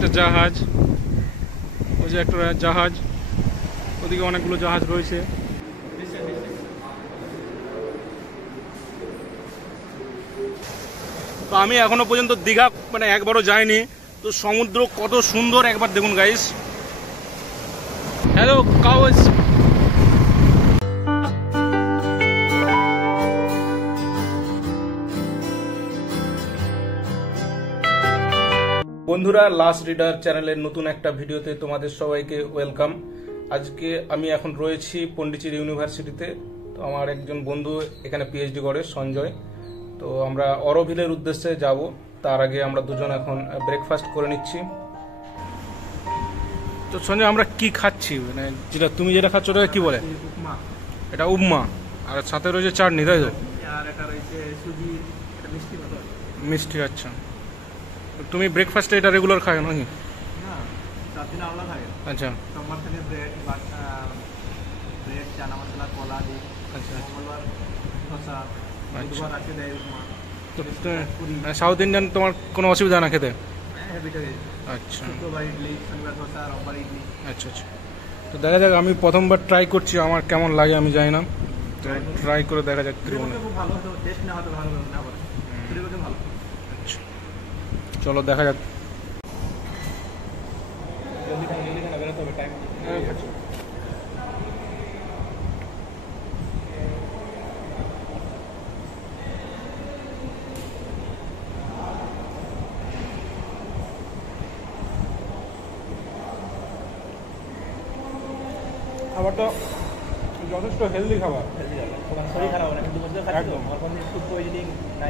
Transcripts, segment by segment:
একটা জাহাজ, ওই যে একটা জাহাজ, ওদিকে অনেকগুলো জাহাজ রয়েছে। তো আমি এখনো পর্যন্ত দীঘা মানে একবারও যাইনি, তো সমুদ্র কত সুন্দর একবার দেখুন গাইস। হ্যালো কাউস, বন্ধুরা, লাস্ট রিডার চ্যানেলের নতুন একটা ভিডিওতে তোমাদের সবাইকে ওয়েলকাম। আজকে আমি এখন রয়েছি পন্ডিচেরি ইউনিভার্সিটিতে। তো আমার একজন বন্ধু এখানে পিএইচডি করে, সঞ্জয়। তো আমরা অরোভিলের উদ্দেশ্যে যাব। তার আগে আমরা দুজন এখন ব্রেকফাস্ট করে নিচ্ছি। তো সঞ্জয়, আমরা কি খাচ্ছি? মানে যেটা তুমি যেটা খাচ্ছ ওটা কি বলে? উপমা। এটা উপমা, আর সাথে রয়েছে চাটনি, তাই তো? আর এটা রয়েছে সুজি, এটা মিষ্টি মতো। মিষ্টি, আচ্ছা। তুমি ব্রেকফাস্টে এটা রেগুলার খাও নাকি? না, চার দিন আলাদা থাকে। আচ্ছা সোমবার থেকে ব্রেড, চানা মশলা, কলা দিই। আচ্ছা। মঙ্গলবার শসা, বুধবার আছে দেয় উপমা। তো সাউথ ইন্ডিয়ান তোমার কোনো অসুবিধা না খেতে? হ্যাঁ, আচ্ছা শুক্রবার ইডলি, শনিবার ধোসা, রোববার ইডলি। আচ্ছা আচ্ছা। তো দেখা যাক, আমি প্রথমবার ট্রাই করছি, আমার কেমন লাগে আমি জানি না। তো ট্রাই করে দেখা যাক। খুব ভালো হতো, টেস্ট না হতো ভালো না বলে ভালো। আচ্ছা, চলো দেখা যাক। জলদি খানা বেরোতে হবে, টাইম। খাবারটা যথেষ্ট হেলদি খাবার। শরীর খারাপ না, কিন্তু বুঝতে পারছি একদম। আমার কোনদিন ফুড পয়জনিং না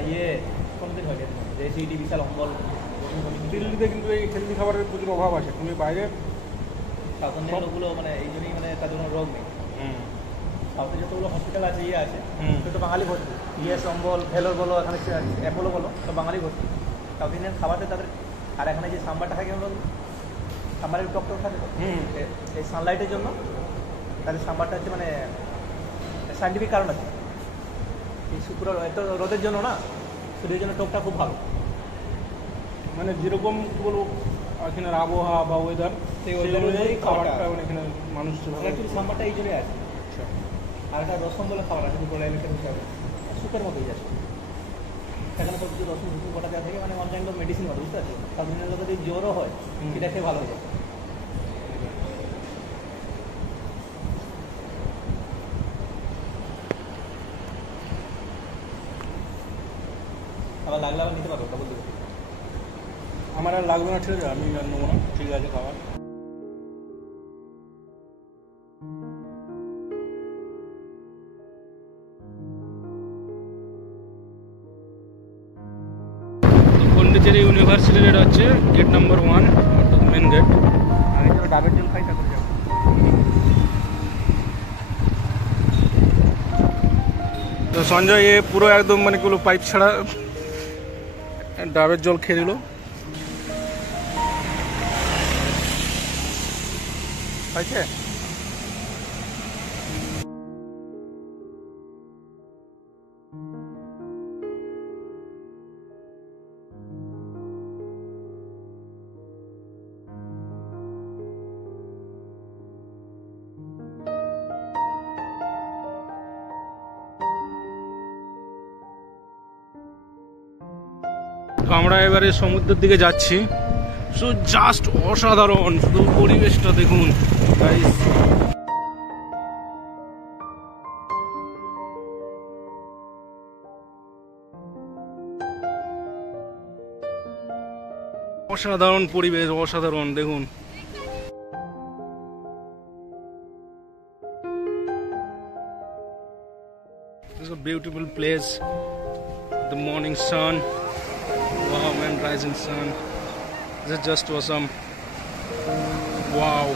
কোনোদিন হয়নি। যে সিটি বিশাল অম্বল। দিল্লিতে কিন্তু এই হেলদি খাবারের প্রচুর অভাব আছে। তুমি বাইরে সাউথ ইন্ডিয়ান লোকগুলো মানে এই জন্যই মানে তাদের কোনো রোগ নেই। সাউথে যতগুলো হসপিটাল আছে আছে, তো বাঙালি ভর্তি। ইএস অম্বল, ভেলোর বলো, এখানে অ্যাপোলো বলো, তো বাঙালি ভর্তি। সাউথ ইন্ডিয়ান খাবারতে তাদের। আর এখানে যে সাম্বারটা থাকে, সাম্বারের টক থাকে, এই সানলাইটের জন্য তাদের সাম্বারটা হচ্ছে মানে সাইন্টিফিক কারণ আছে। এই পুরো এত রোদের জন্য না, শরীরের জন্য টকটা খুব ভালো। মানে যেরকম কি বলবো, এখানের আবহাওয়া বা ওয়েদার সেই অনুযায়ী খাবারটা মানে এখানে মানুষ অ্যাকচুয়ালি সাম্বারটা এই জন্যই আছে। আর একটা রসম বলে খাবার আছে, দুপুর এলিমেন্টের হিসাবে সুপের মতোই আছে। সেখানে সব কিছু রসম দুপুর গোটা দেওয়া থাকে, মানে ওয়ান কাইন্ড অফ মেডিসিন মতো, বুঝতে পারছি। সাউথ ইন্ডিয়ান লোকের যদি জ্বরও হয়, সেটা খেয়ে ভালো হয়ে যায়। আবার লাগলে আবার নিতে পারবো, ডবল দেবো। আমার আর লাগবে না, ঠিক আছে, আমি আর নেবো না, ঠিক আছে খাবার। পন্ডিচেরি ইউনিভার্সিটির এটা হচ্ছে গেট নাম্বার 1, অর্থাৎ মেন গেট। আগে চলো ডাবের জল খাই, তারপরে যাবো। তো সঞ্জয় এ পুরো একদম মানে কোনো পাইপ ছাড়া ডাবের জল খেয়ে দিল। হয়েছে? তো আমরা এবারে সমুদ্রের দিকে যাচ্ছি। শুধু জাস্ট অসাধারণ, শুধু পরিবেশটা দেখুন গাইস। অসাধারণ পরিবেশ, অসাধারণ দেখুন। This is a beautiful place. The morning sun. Wow man, rising sun. This is just awesome. Wow.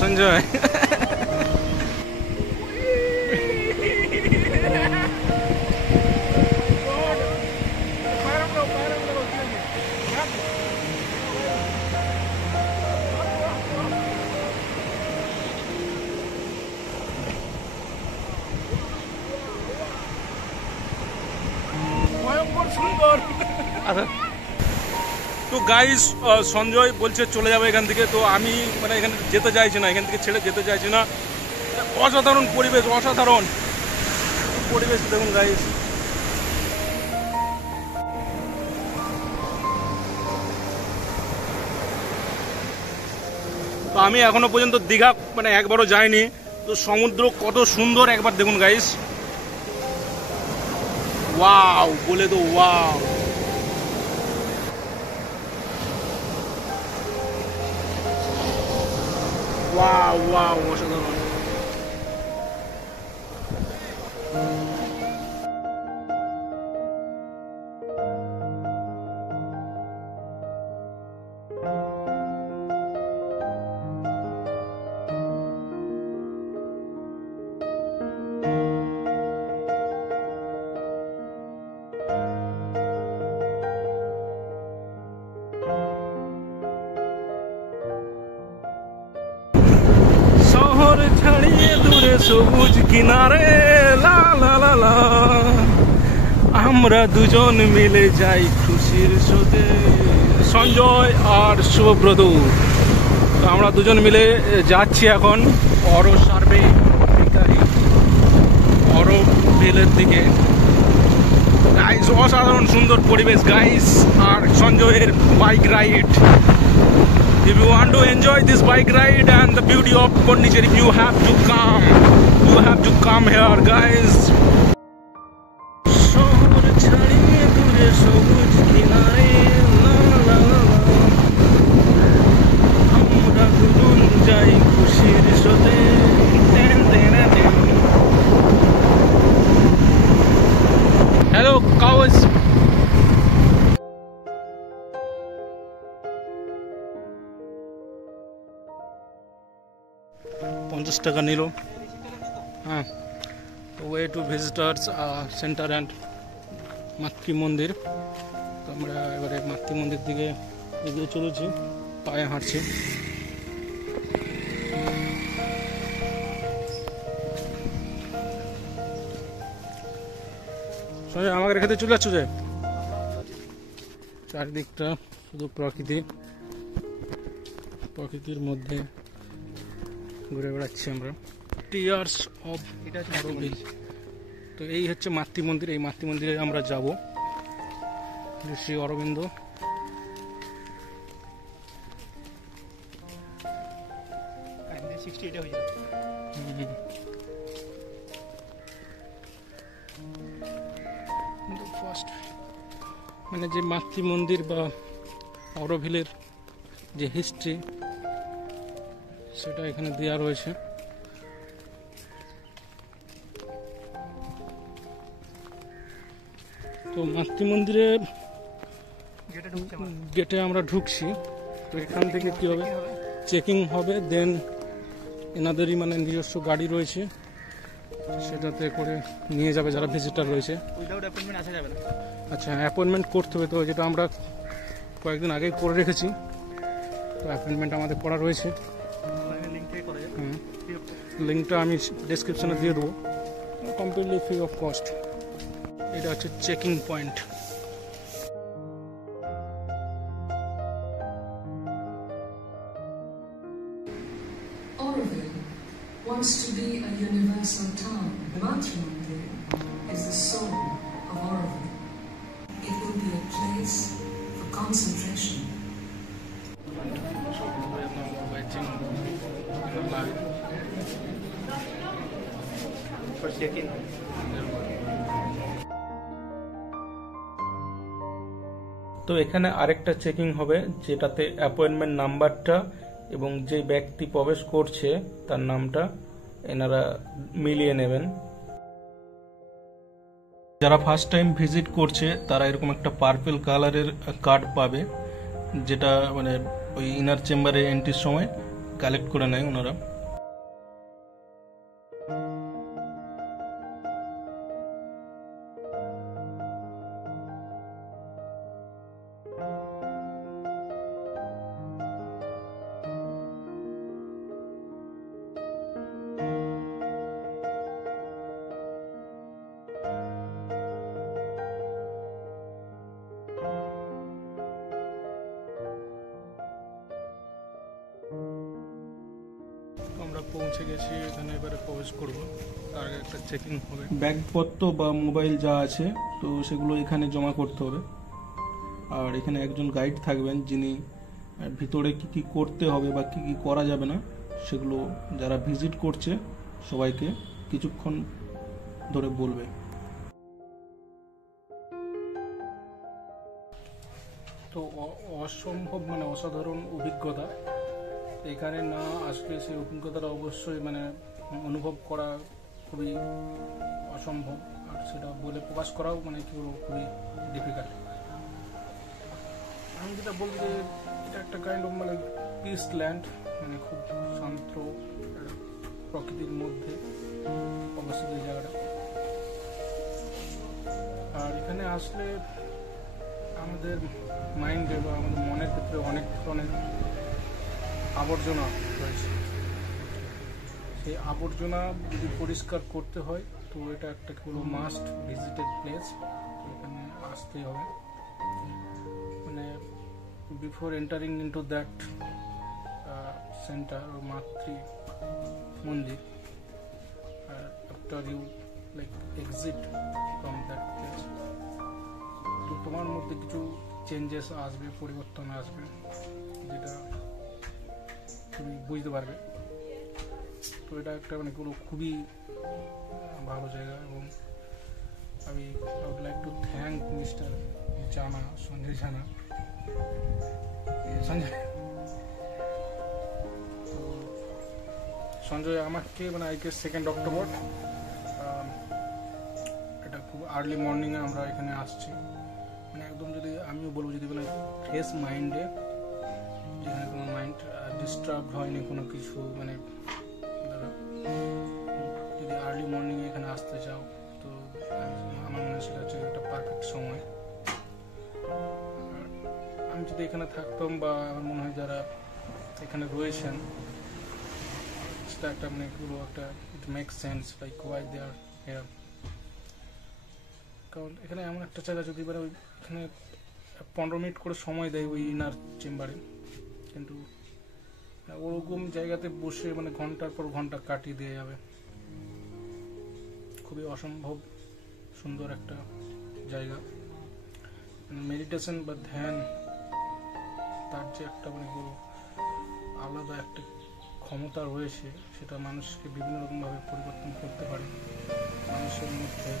Sanjay. আচ্ছা, তো গাইস সঞ্জয় বলছে চলে যাবে এখান থেকে, তো আমি মানে এখানে যেতে চাইছি না, এখান থেকে ছেড়ে যেতে চাইছি না। অসাধারণ পরিবেশ, অসাধারণ পরিবেশ দেখুন গাইস। তো আমি এখনো পর্যন্ত দীঘা মানে একবারও যাইনি, তো সমুদ্র কত সুন্দর একবার দেখুন গাইস। ওয়াও বলে তো ওয়াও। ওয়াও ওয়াও অসাধারণ। শহর ছাড়িয়ে দূরে সবুজ কিনারে লা লা লা লা, আমরা দুজন মিলে যাই খুশির সাথে। সঞ্জয় আর শুভব্রত, তো আমরা দুজন মিলে যাচ্ছি এখন অরো সার্ভে অরো ভিলের দিকে। গাইস অসাধারণ সুন্দর পরিবেশ গাইস, আর সঞ্জয়ের bike ride. If you want to enjoy this bike ride and the beauty of Pondicherry, you have to come here guys. শহর ছাড়িয়ে দূরে সবুজ কিনারে লা লা লা লা, আমরা দুজন যাই খুশির সাথে। Hello cows. 50 টাকা নিল। হ্যাঁ, way to visitors centre and মাতৃ মন্দির। তো আমরা এবারে মাতৃ মন্দির দিকে এগিয়ে চলেছি, পায়ে হাঁটছি। সঞ্জয় আমাকে রেখে চলে যাচ্ছ যে, চারিদিকটা শুধু প্রকৃতির মধ্যে ঘুরে বেড়াচ্ছি আমরা। Tears of Auroville. তো এই হচ্ছে মাতৃ মন্দির, এই মাতৃ মন্দিরে আমরা যাব। শ্রী অরবিন্দ। ফার্স্ট মানে যে মাতৃ মন্দির বা অরোভিলের যে হিস্ট্রি সেটা এখানে দেওয়া রয়েছে। তো মাতৃ মন্দিরের গেটে আমরা ঢুকছি। তো এখান থেকে কি হবে, চেকিং হবে, দেন এনাদেরই মানে নিজস্ব গাড়ি রয়েছে, সেটাতে করে নিয়ে যাবে যারা ভিজিটার রয়েছে। আচ্ছা, অ্যাপয়েন্টমেন্ট করতে হবে, তো যেটা আমরা কয়েকদিন আগেই করে রেখেছি। তো অ্যাপয়েন্টমেন্ট আমাদের করা রয়েছে। লিঙ্কটা আমি ডেসক্রিপশনে দিয়ে দেবো, কমপ্লিটলি ফ্রি অফ কস্ট। এটা হচ্ছে checking point. Auroville wants to be a universal town. Matrimony is the soul of Auroville. It will be a place for concentration. For check-in. তো এখানে আরেকটা চেকিং হবে, যেটাতে অ্যাপয়েন্টমেন্ট নাম্বারটা এবং যে ব্যক্তি প্রবেশ করছে তার নামটা এনারা মিলিয়ে নেবেন। যারা ফার্স্ট টাইম ভিজিট করছে তারা এরকম একটা পার্পল কালারের কার্ড পাবে, যেটা মানে ওই ইনার চেম্বারে এন্ট্রির সময় কালেক্ট করে নেয় ওনারা। পৌঁছে গেছি, এখানে এবারে প্রবেশ করব। তার আগে একটা চেকিং হবে, ব্যাগপত্র বা মোবাইল যা আছে তো সেগুলো এখানে জমা করতে হবে। আর এখানে একজন গাইড থাকবেন যিনি ভিতরে কি কি করতে হবে বা কি কি করা যাবে না সেগুলো যারা ভিজিট করছে সবাইকে কিছুক্ষণ ধরে বলবে। তো অসম্ভব মানে অসাধারণ অভিজ্ঞতা, এখানে না আসলে সেই অভিজ্ঞতাটা অবশ্যই মানে অনুভব করা খুবই অসম্ভব, আর সেটা বলে প্রকাশ করাও মানে কি বলবো খুবই ডিফিকাল্ট। আমি যেটা বলতে যে এটা একটা কাইন্ড অফ মানে পিস ল্যান্ড, মানে খুব শান্ত প্রকৃতির মধ্যে অবস্থিত এই জায়গাটা। আর এখানে আসলে আমাদের মাইন্ডে বা আমাদের মনের ক্ষেত্রে অনেক ধরনের আবর্জনা রয়েছে, সেই আবর্জনা যদি পরিষ্কার করতে হয় তো এটা একটা পুরো মাস্ট ভিজিটেড প্লেস, তো এখানে আসতেই হবে। মানে before entering into that centre ও মাতৃ মন্দির, after you like exit from that place, তো তোমার মধ্যে কিছু চেঞ্জেস আসবে, পরিবর্তন আসবে, যেটা তুমি বুঝতে পারবে। তো এটা একটা মানে খুবই ভালো জায়গা, এবং আমি I would like to thank mister Jana, Sanjay জানা। সঞ্জয় আমাকে মানে আই গেস 2 অক্টোবর, এটা খুব আর্লি মর্নিংয়ে আমরা এখানে আসছি, মানে একদম যদি আমিও বলবো যদি মানে ফ্রেশ মাইন্ডে, যেখানে কোনো মাইন্ড ডিস্টার্ব হয়নি কোনো কিছু, মানে যদি আর্লি মর্নিংয়ে এখানে আসতে চাও তো আমার মনে হয় সেটা হচ্ছে একটা পারফেক্ট সময়। আমি যদি এখানে থাকতাম বা আমার মনে হয় যারা এখানে রয়েছেন সেটা একটা মানে এগুলো একটা it make sense like why they are here, কারণ এখানে এমন একটা জায়গা যদি মানে এখানে 15 মিনিট করে সময় দেয় ওই ইনার চেম্বারে, কিন্তু ওরকম জায়গাতে বসে মানে ঘন্টার পর ঘন্টা কাটিয়ে দিয়ে যাবে। খুবই অসম্ভব সুন্দর একটা জায়গা, মেডিটেশন বা ধ্যান তার যে একটা মানে আলাদা একটা ক্ষমতা রয়েছে, সেটা মানুষকে বিভিন্ন রকমভাবে পরিবর্তন করতে পারে। মানুষের মধ্যে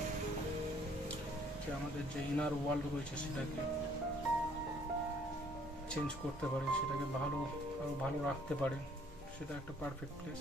যে আমাদের যে ইনার ওয়ার্ল্ড রয়েছে সেটাকে চেঞ্জ করতে পারে, সেটাকে আরো ভালো রাখতে পারে, সেটা একটা পারফেক্ট প্লেস।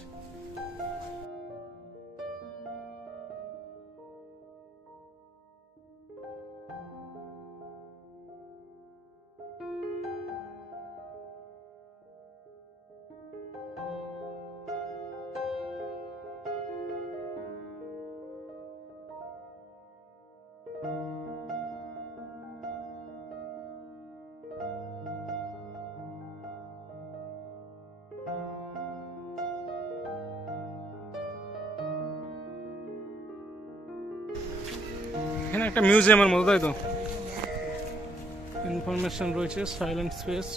এখানে একটা মিউজিয়ামের মতো, তাই তো, ইনফরমেশন রয়েছে, সাইলেন্ট স্পেস।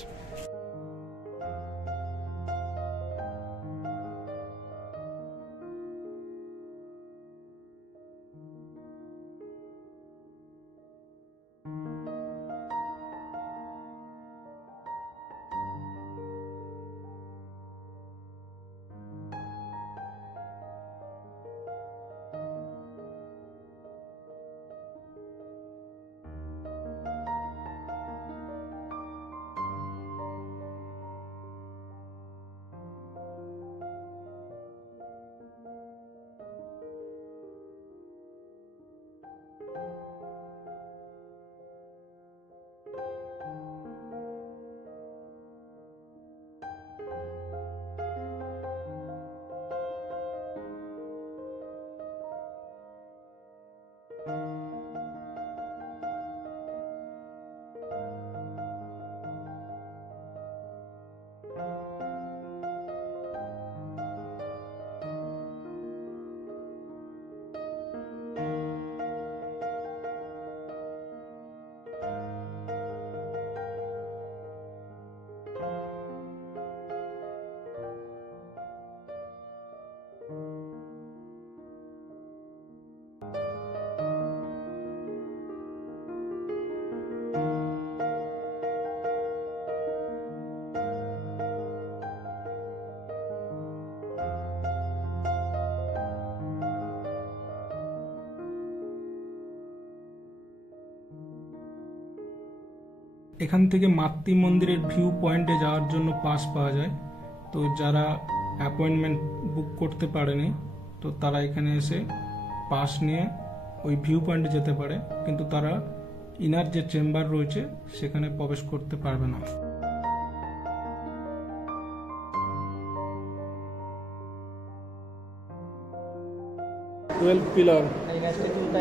এখান থেকে মাতৃ মন্দিরের ভিউ পয়েন্টে যাওয়ার জন্য পাস পাওয়া যায়। তো যারা অ্যাপয়েন্টমেন্ট বুক করতে পারেনি তো তারা এখানে এসে পাস নিয়ে ওই ভিউ পয়েন্টে যেতে পারে, কিন্তু তারা ইনার যে চেম্বার রয়েছে সেখানে প্রবেশ করতে পারবে না। 12 পিলার।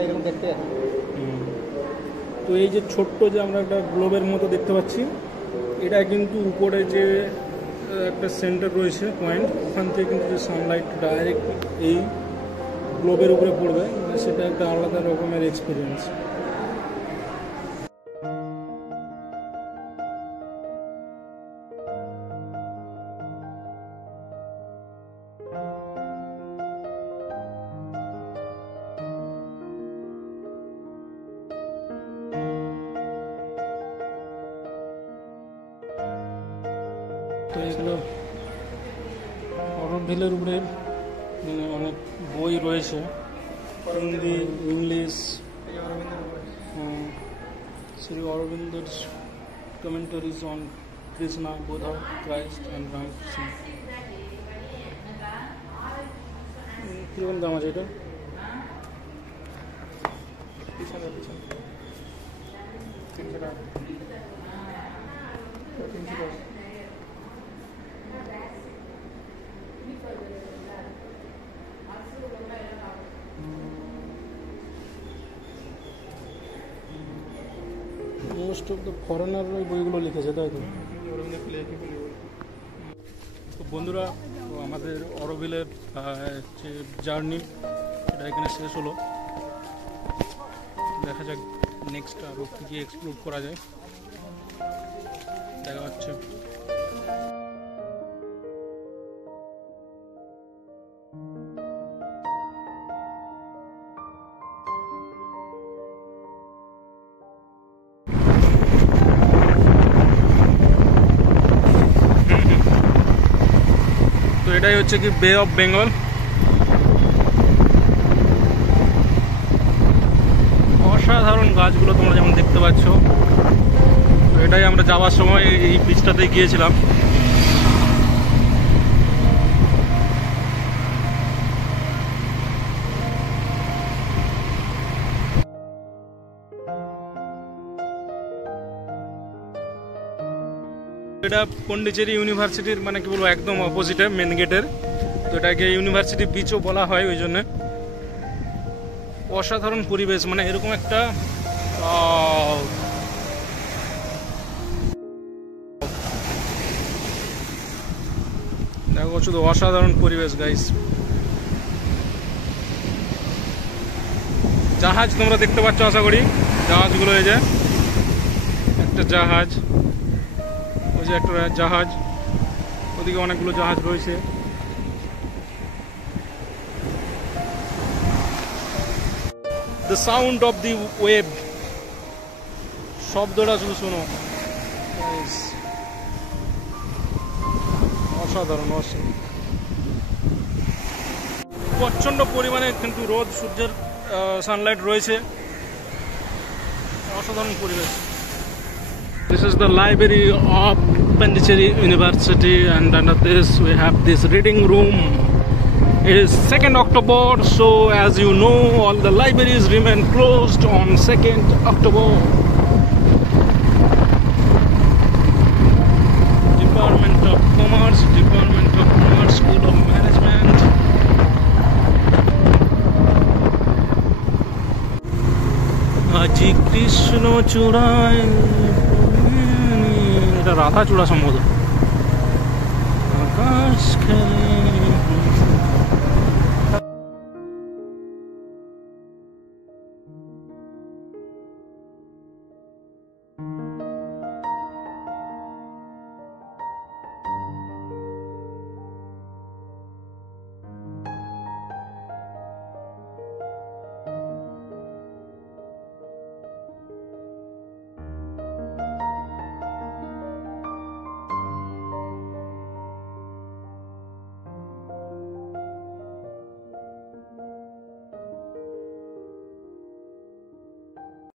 এরকম দেখতে আছে। তো এই যে ছোট্ট যে আমরা একটা গ্লোবের মতো দেখতে পাচ্ছি, এটা কিন্তু উপরে যে একটা সেন্টার রয়েছে পয়েন্ট, ওখান থেকে কিন্তু যে সানলাইট ডাইরেক্ট এই গ্লোবের উপরে পড়বে, মানে সেটা একটা আলাদা রকমের এক্সপিরিয়েন্স। তো এগুলো অরবিলের উপরে অনেক বই রয়েছে, Hindi, English. Shri Arvinder কমেন্টারিজ on Krishna, Buddha, Christ and Ramakrishna. কীরকম দাম আছে এটা? পিছনে 300 টাকা। 300 টাকা। মোস্ট অফ দ্য ফরেনার ওই বইগুলো লিখেছে, তাই তো? তো বন্ধুরা, আমাদের অরবিলের যে জার্নি এটা এখানে শেষ হলো। দেখা যাক নেক্সট আরও কী কী এক্সপ্লোর করা যায়। দেখা হচ্ছে। তো এটাই হচ্ছে কি বে অফ বেঙ্গল। অসাধারণ গাছগুলো তোমরা যেমন দেখতে পাচ্ছ। তো এটাই আমরা যাওয়ার সময় এই বিচটাতে গিয়েছিলাম। এটা পন্ডিচেরি ইউনিভার্সিটির মানে কি বলবো একদম অপোজিটে মেন গেটের। তো এটাকে ইউনিভার্সিটি বিচও বলা হয় ওই জন্যে। অসাধারণ পরিবেশ, মানে এরকম একটা দেখো শুধু অসাধারণ পরিবেশ গাইস। জাহাজ তোমরা দেখতে পাচ্ছ আশা করি, জাহাজগুলো এই যে একটা জাহাজ, ওই যে একটা জাহাজ, ওদিকে অনেকগুলো জাহাজ রয়েছে। The sound of the wave, শব্দটা শুধু শোনো, অসাধারণ অসাধারণ। প্রচন্ড পরিমাণে কিন্তু রোদ, সূর্যের সানলাইট রয়েছে, অসাধারণ পরিবেশ। This is the library of Pondicherry University, and under this we have this reading room. It is 2nd October, so as you know, all the libraries remain closed on 2nd October. Department of Commerce, School of Management. আজি কৃষ্ণ চূড়ায়, এটা রাধা চূড়া সম্ভবত। আকাশ খেলে